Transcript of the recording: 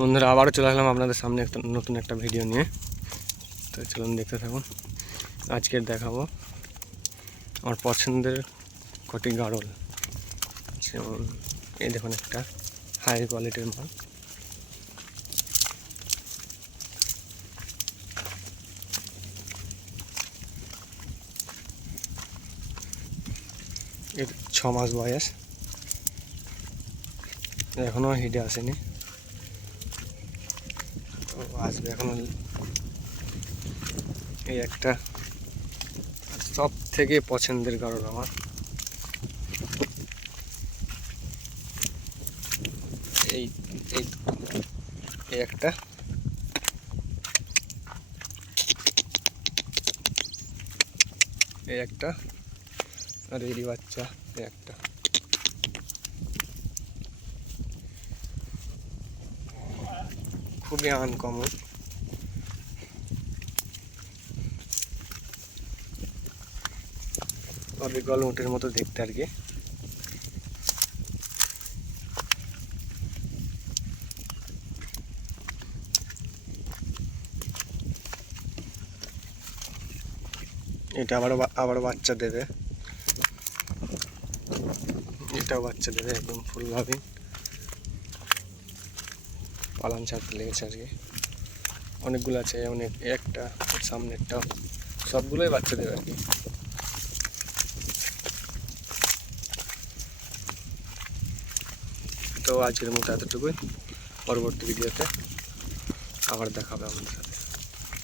বন্ধুরা আবারও চলে আসলাম আপনাদের সামনে নতুন একটা ভিডিও নিয়ে। তো চলুন দেখতে থাকুন। আজকের দেখাবো আমার পছন্দের কটি গাড়ল। যেমন এই দেখুন একটা হাই কোয়ালিটির মাল। এর 6 মাস বয়স, এখনও হিটে আসেনি, তো আসবে এখন। এই একটা সব থেকে পছন্দের গাড়ল আমার। এই এই এই একটা, এই একটা, আর এরই বাচ্চা এই একটা। খুবই আনকমন, অবিকল উটের মতো দেখতে আর কি। এটা আবারও বাচ্চা দেবে, এটাও বাচ্চা দেবে একদম ফুলভাবে। পালান ছাড়তে লেগেছে আর কি, অনেকগুলো আছে, অনেক একটা সামনেরটাও, সবগুলোই বাচ্চা দেবে আর কি। তো আজকের মতো এতটুকুই, পরবর্তী ভিডিওতে আবার দেখা হবে আমাদের সাথে।